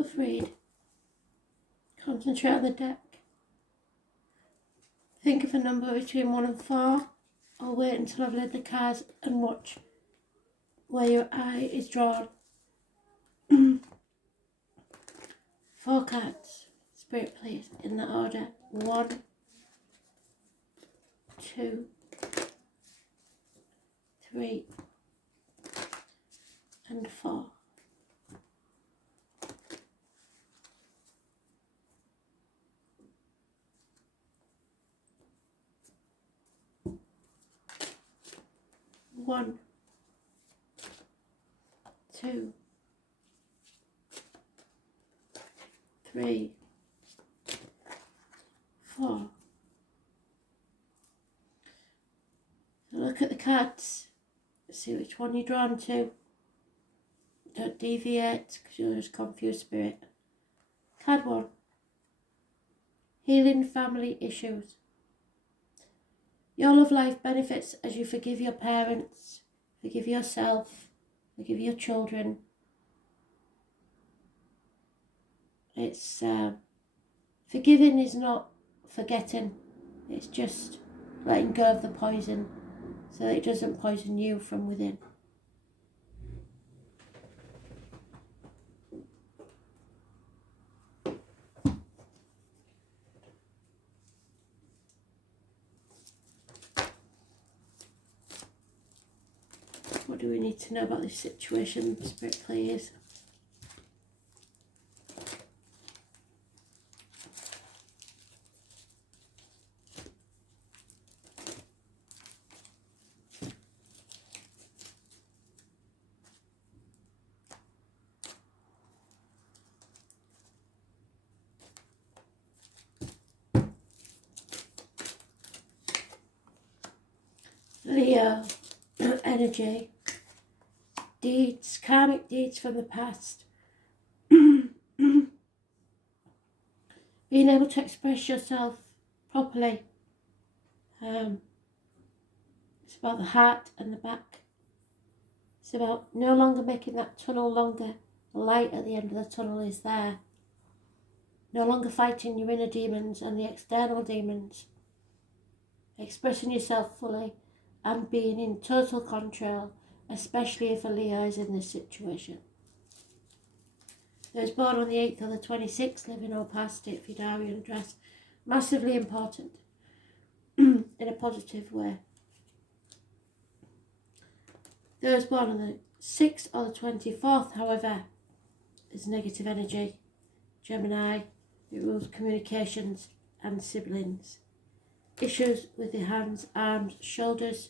Just read. Concentrate on the deck. Think of a number between 1 and 4, or wait until I've laid the cards and watch where your eye is drawn. 4 cards. Spirit, please, in that order. 1, 2, 3, and 4. One, 2, 3, 4. So look at the cards. See which one you're drawn to. Don't deviate because you'll just confuse spirit. Card 1. Healing family issues. Your love life benefits as you forgive your parents, forgive yourself, forgive your children. It's forgiving is not forgetting. It's just letting go of the poison so that it doesn't poison you from within. What do we need to know about this situation, Spirit, please? Leo energy. Deeds, karmic deeds from the past. Being able to express yourself properly. It's about the heart and the back. It's about no longer making that tunnel longer. The light at the end of the tunnel is there. No longer fighting your inner demons and the external demons. Expressing yourself fully and being in total control, especially if a Leo is in this situation. Those born on the 8th or the 26th, living or past it, Fidarian address, massively important in a positive way. Those born on the 6th or the 24th, however, is negative energy. Gemini, it rules communications and siblings. Issues with the hands, arms, shoulders.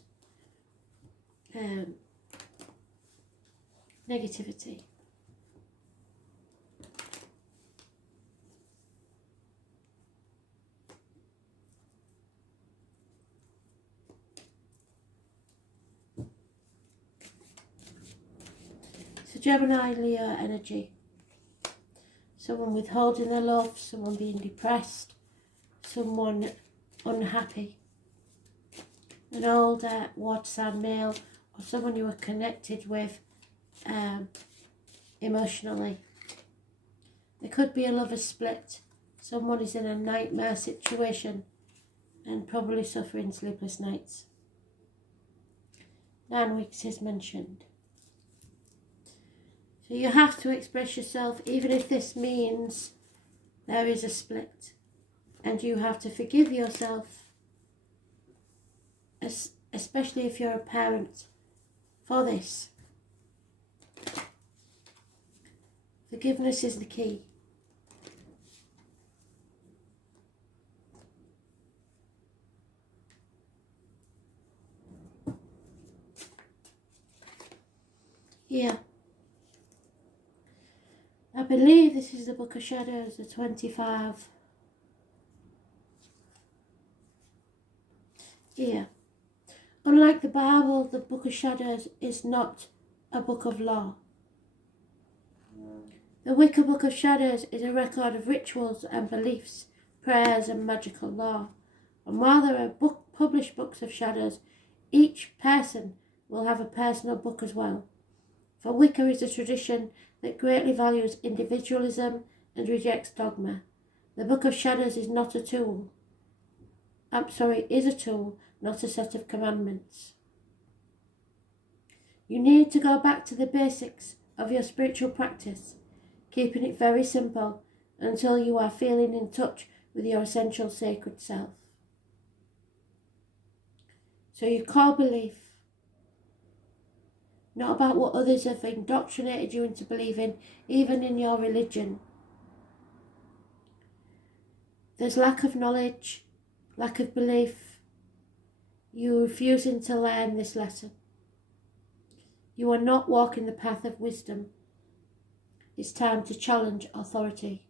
Negativity. So Gemini, Leo energy. Someone withholding their love, someone being depressed, someone unhappy. An older water sign male or someone you were connected with emotionally. There could be a lover's split. Someone is in a nightmare situation and probably suffering sleepless nights. 9 weeks is mentioned. So you have to express yourself even if this means there is a split. And you have to forgive yourself, especially if you're a parent, for this. Forgiveness is the key. Yeah. I believe this is the Book of Shadows, the 25. Yeah. Unlike the Bible, the Book of Shadows is not a book of law. The Wicca Book of Shadows is a record of rituals and beliefs, prayers and magical law. And while there are published books of shadows, each person will have a personal book as well. For Wicca is a tradition that greatly values individualism and rejects dogma. The Book of Shadows is not a tool. Is a tool, not a set of commandments. You need to go back to the basics of your spiritual practice, keeping it very simple until you are feeling in touch with your essential sacred self. So your core belief, not about what others have indoctrinated you into believing, even in your religion. There's lack of knowledge, lack of belief. You're refusing to learn this lesson. You are not walking the path of wisdom. It's time to challenge authority.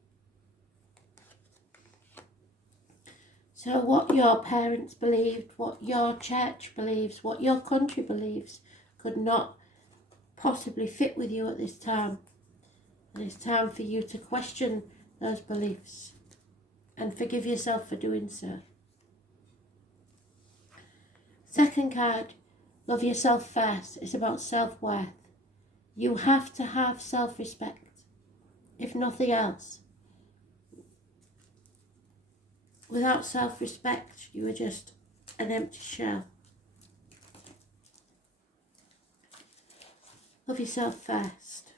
So what your parents believed, what your church believes, what your country believes could not possibly fit with you at this time. And it's time for you to question those beliefs and forgive yourself for doing so. Second card, love yourself first. It's about self-worth. You have to have self-respect, if nothing else. Without self-respect, you are just an empty shell. Love yourself first.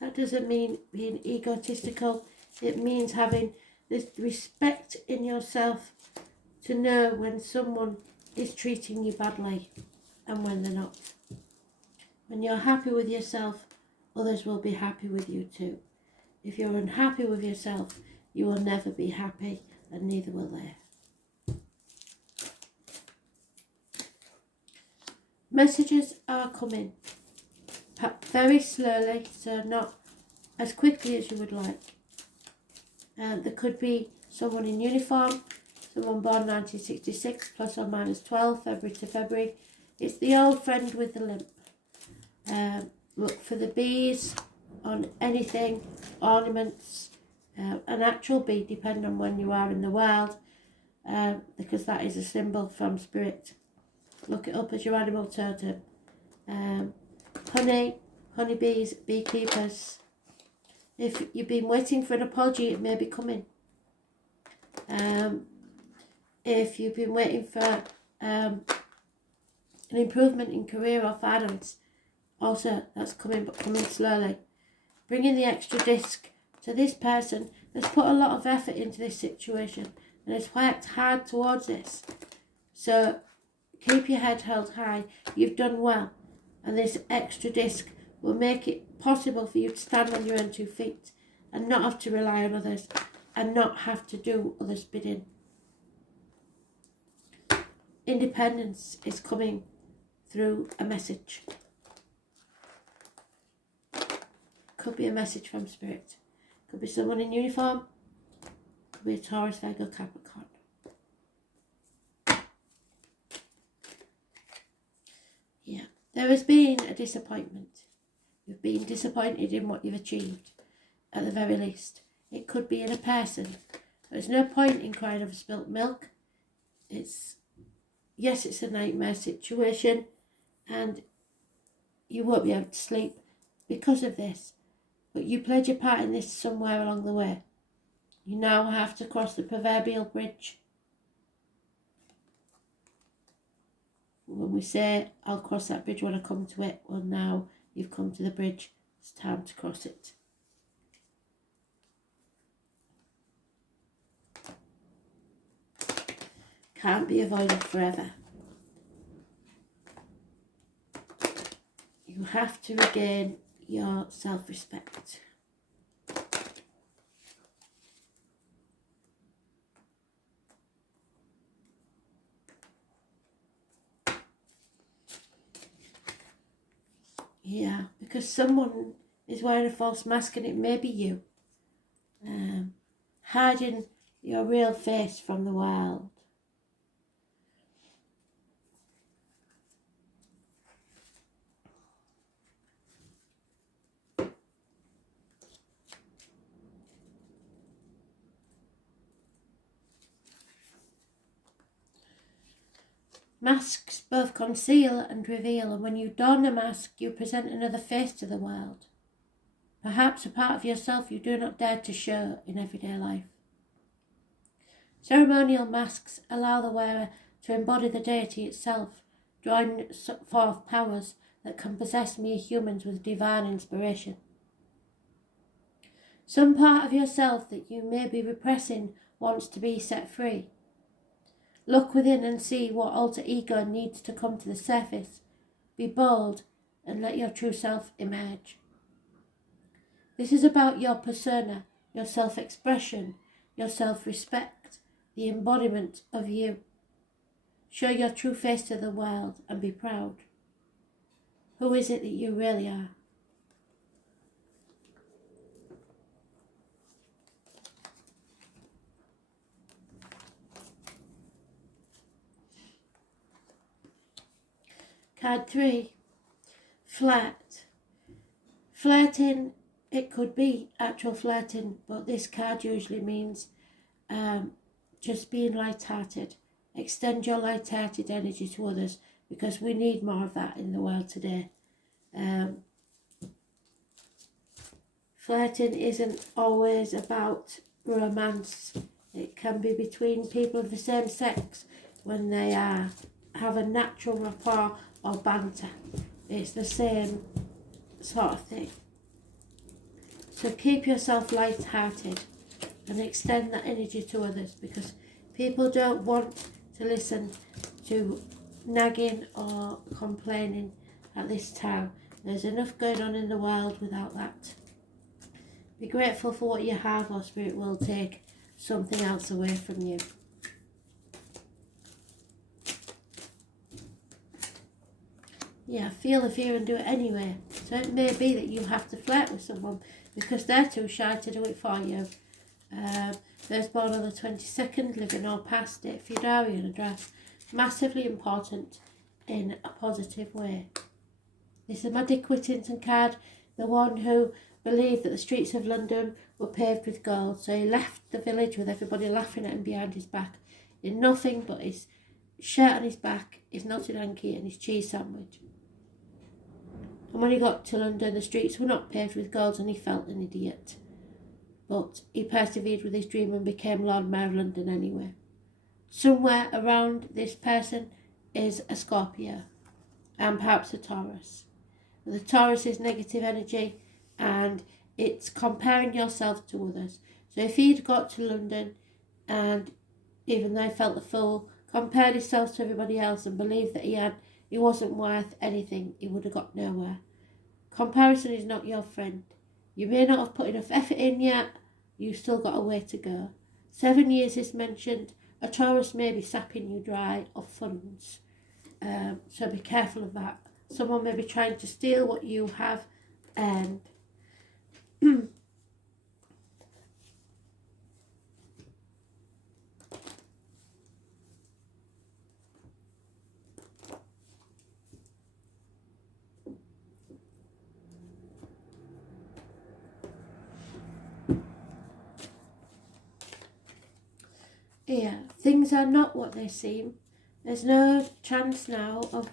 That doesn't mean being egotistical. It means having this respect in yourself to know when someone is treating you badly and when they're not. When you're happy with yourself, others will be happy with you too. If you're unhappy with yourself, you will never be happy, and neither will they. Messages are coming, very slowly, so not as quickly as you would like. There could be someone in uniform, someone born 1966, plus or minus 12, February to February. It's the old friend with the limp. Look for the bees on anything, ornaments, an actual bee, depending on when you are in the world, because that is a symbol from spirit. Look it up as your animal totem. Honey, honeybees, beekeepers. If you've been waiting for an apology, it may be coming. If you've been waiting for an improvement in career or finance, also that's coming, but coming slowly. Bringing the extra disc to this person that's put a lot of effort into this situation and has worked hard towards this. So keep your head held high. You've done well, and this extra disc will make it possible for you to stand on your own 2 feet and not have to rely on others and not have to do others' bidding. Independence is coming through a message. Could be a message from spirit. Could be someone in uniform. Could be a Taurus, Virgo, Capricorn. Yeah, there has been a disappointment. You've been disappointed in what you've achieved, at the very least. It could be in a person. There's no point in crying over spilt milk. It's a nightmare situation, and you won't be able to sleep because of this. But you played your part in this somewhere along the way. You now have to cross the proverbial bridge. When we say, I'll cross that bridge when I come to it, well, now you've come to the bridge. It's time to cross it. Can't be avoided forever. You have to regain your self-respect. Yeah, because someone is wearing a false mask, and it may be you. Hiding your real face from the world. Masks both conceal and reveal, and when you don a mask, you present another face to the world. Perhaps a part of yourself you do not dare to show in everyday life. Ceremonial masks allow the wearer to embody the deity itself, drawing forth powers that can possess mere humans with divine inspiration. Some part of yourself that you may be repressing wants to be set free. Look within and see what alter ego needs to come to the surface. Be bold and let your true self emerge. This is about your persona, your self-expression, your self-respect, the embodiment of you. Show your true face to the world and be proud. Who is it that you really are? Card 3, flirt. Flirting, it could be actual flirting, but this card usually means just being light-hearted. Extend your light-hearted energy to others, because we need more of that in the world today. Flirting isn't always about romance. It can be between people of the same sex when they have a natural rapport or banter. It's the same sort of thing. So keep yourself light-hearted and extend that energy to others, because people don't want to listen to nagging or complaining at this time. There's enough going on in the world without that. Be grateful for what you have, or Spirit will take something else away from you. Yeah, feel the fear and do it anyway. So it may be that you have to flirt with someone because they're too shy to do it for you. Those born on the 22nd, living or past, date for your diary and address. Massively important in a positive way. This is my Dick Whittington card, the one who believed that the streets of London were paved with gold. So he left the village with everybody laughing at him behind his back in nothing but his shirt on his back, his knotted hanky and his cheese sandwich. And when he got to London, the streets were not paved with gold and he felt an idiot. But he persevered with his dream and became Lord Mayor of London anyway. Somewhere around this person is a Scorpio and perhaps a Taurus. The Taurus is negative energy and it's comparing yourself to others. So if he'd got to London and even though he felt the fool, compared himself to everybody else and believed that he wasn't worth anything, he would have got nowhere. Comparison is not your friend. You may not have put enough effort in yet, you've still got a way to go. 7 years is mentioned. A Taurus may be sapping you dry of funds. So be careful of that. Someone may be trying to steal what you have earned. Yeah, things are not what they seem. There's no chance now of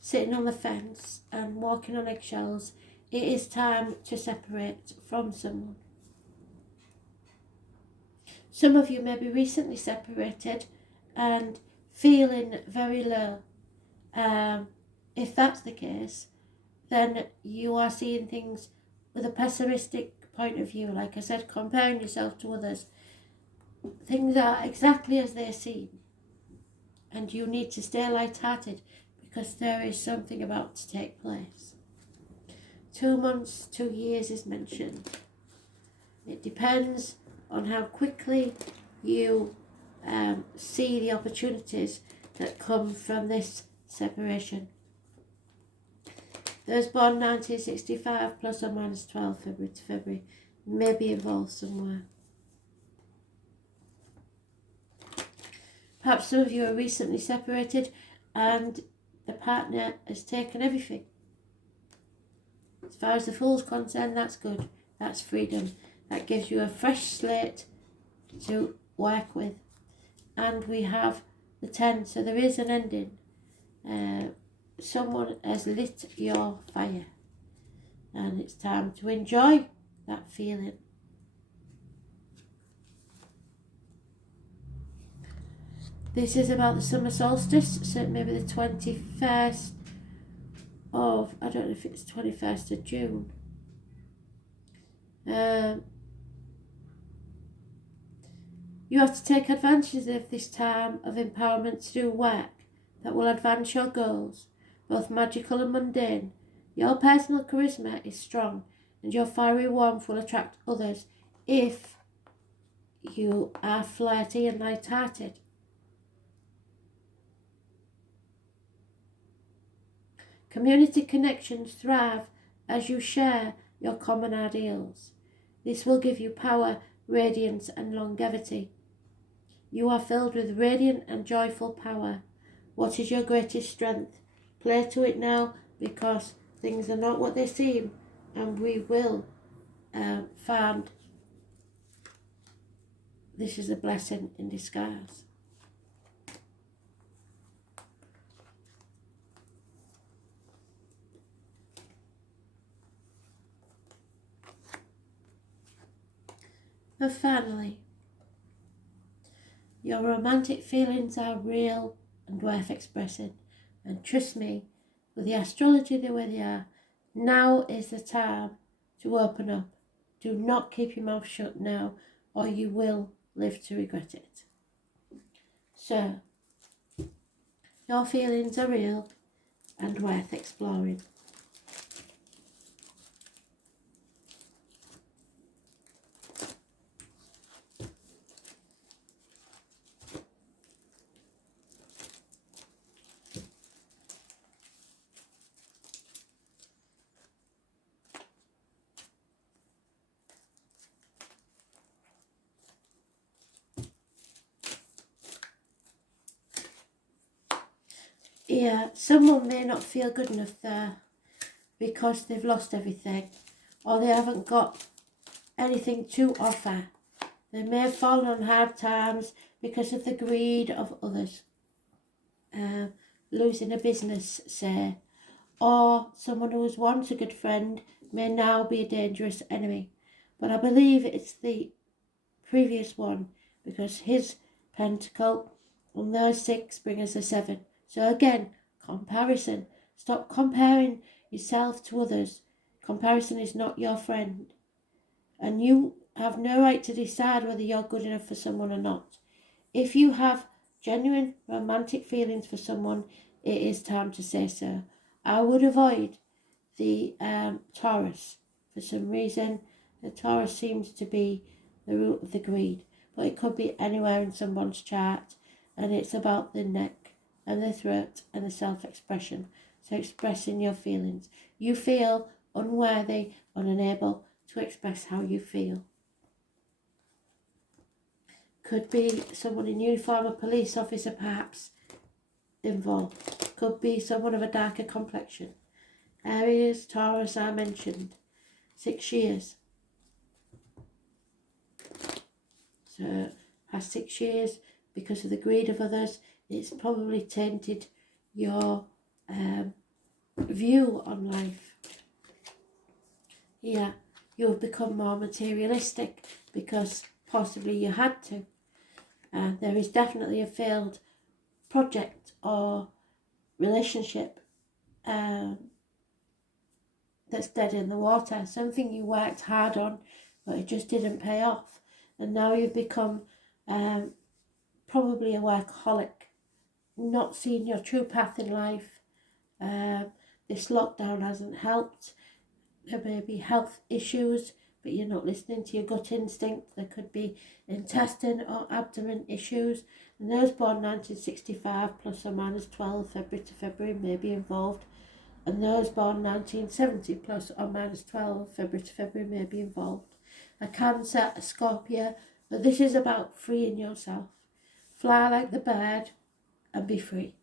sitting on the fence and walking on eggshells. It is time to separate from someone. Some of you may be recently separated and feeling very low. If that's the case, then you are seeing things with a pessimistic point of view. Like I said, comparing yourself to others. Things are exactly as they seem. And you need to stay light-hearted because there is something about to take place. 2 months, 2 years is mentioned. It depends on how quickly you see the opportunities that come from this separation. Those born 1965 plus or minus 12 February to February may be involved somewhere. Perhaps some of you are recently separated and the partner has taken everything. As far as the Fool's concerned, that's good. That's freedom. That gives you a fresh slate to work with. And we have the 10, so there is an ending. Someone has lit your fire, and it's time to enjoy that feeling. This is about the summer solstice, so maybe the 21st of, I don't know if it's 21st of June. You have to take advantage of this time of empowerment to do work that will advance your goals, both magical and mundane. Your personal charisma is strong, and your fiery warmth will attract others if you are flirty and light-hearted. Community connections thrive as you share your common ideals. This will give you power, radiance, and longevity. You are filled with radiant and joyful power. What is your greatest strength? Play to it now, because things are not what they seem, and we will find this is a blessing in disguise. And finally, your romantic feelings are real and worth expressing. And trust me, with the astrology the way they are, now is the time to open up. Do not keep your mouth shut now, or you will live to regret it. So, your feelings are real and worth exploring. Yeah, someone may not feel good enough there because they've lost everything, or they haven't got anything to offer. They may have fallen on hard times because of the greed of others. Losing a business, say, or someone who was once a good friend may now be a dangerous enemy. But I believe it's the previous one, because his pentacle and those 6 bring us a 7. So again, comparison. Stop comparing yourself to others. Comparison is not your friend. And you have no right to decide whether you're good enough for someone or not. If you have genuine romantic feelings for someone, it is time to say so. I would avoid the Taurus. For some reason, the Taurus seems to be the root of the greed, but it could be anywhere in someone's chart, and it's about the neck and the throat and the self-expression. So expressing your feelings. You feel unworthy or unable to express how you feel. Could be someone in uniform, a police officer perhaps involved. Could be someone of a darker complexion. Aries, Taurus I mentioned. 6 years. So past 6 years, because of the greed of others, it's probably tainted your view on life. Yeah, you have become more materialistic because possibly you had to. There is definitely a failed project or relationship that's dead in the water. Something you worked hard on, but it just didn't pay off. And now you've become probably a workaholic, not seeing your true path in life. This lockdown hasn't helped. There may be health issues, but you're not listening to your gut instinct. There could be intestine or abdomen issues. And those born 1965 plus or minus 12 February to February may be involved. And those born 1970 plus or minus 12 February to February may be involved. A Cancer, a Scorpio, but this is about freeing yourself. Fly like the bird and be free.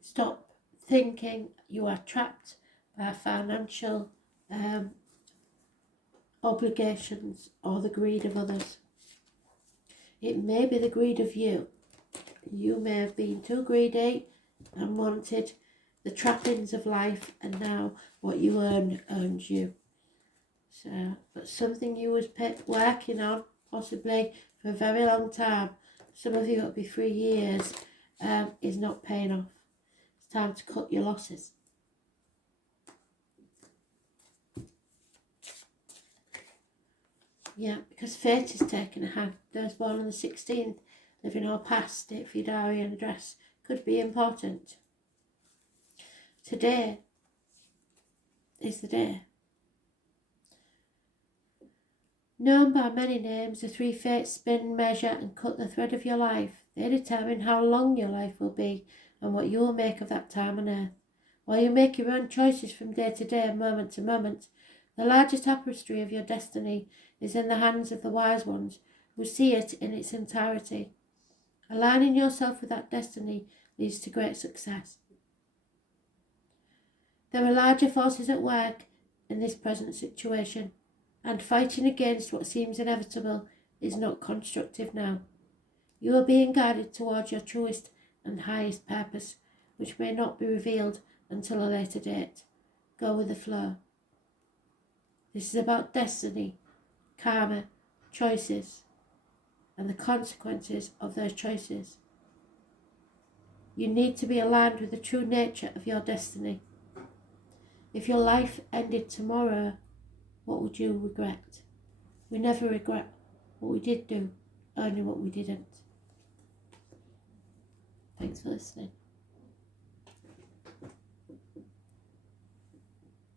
Stop thinking you are trapped by financial obligations or the greed of others. It may be the greed of you. You may have been too greedy and wanted the trappings of life, and now what you earn earns you. So, but something you was working on, possibly for a very long time, some of you it'll be 3 years, is not paying off. It's time to cut your losses. Yeah, because fate is taking a hand. Those born on the 16th, living or past, date for your diary and address could be important. Today is the day. Known by many names, the 3 fates spin, measure and cut the thread of your life. They determine how long your life will be and what you will make of that time on earth. While you make your own choices from day to day and moment to moment, the larger tapestry of your destiny is in the hands of the wise ones who see it in its entirety. Aligning yourself with that destiny leads to great success. There are larger forces at work in this present situation, and fighting against what seems inevitable is not constructive now. You are being guided towards your truest and highest purpose, which may not be revealed until a later date. Go with the flow. This is about destiny, karma, choices, and the consequences of those choices. You need to be aligned with the true nature of your destiny. If your life ended tomorrow, what would you regret? We never regret what we did do, only what we didn't. Thanks for listening.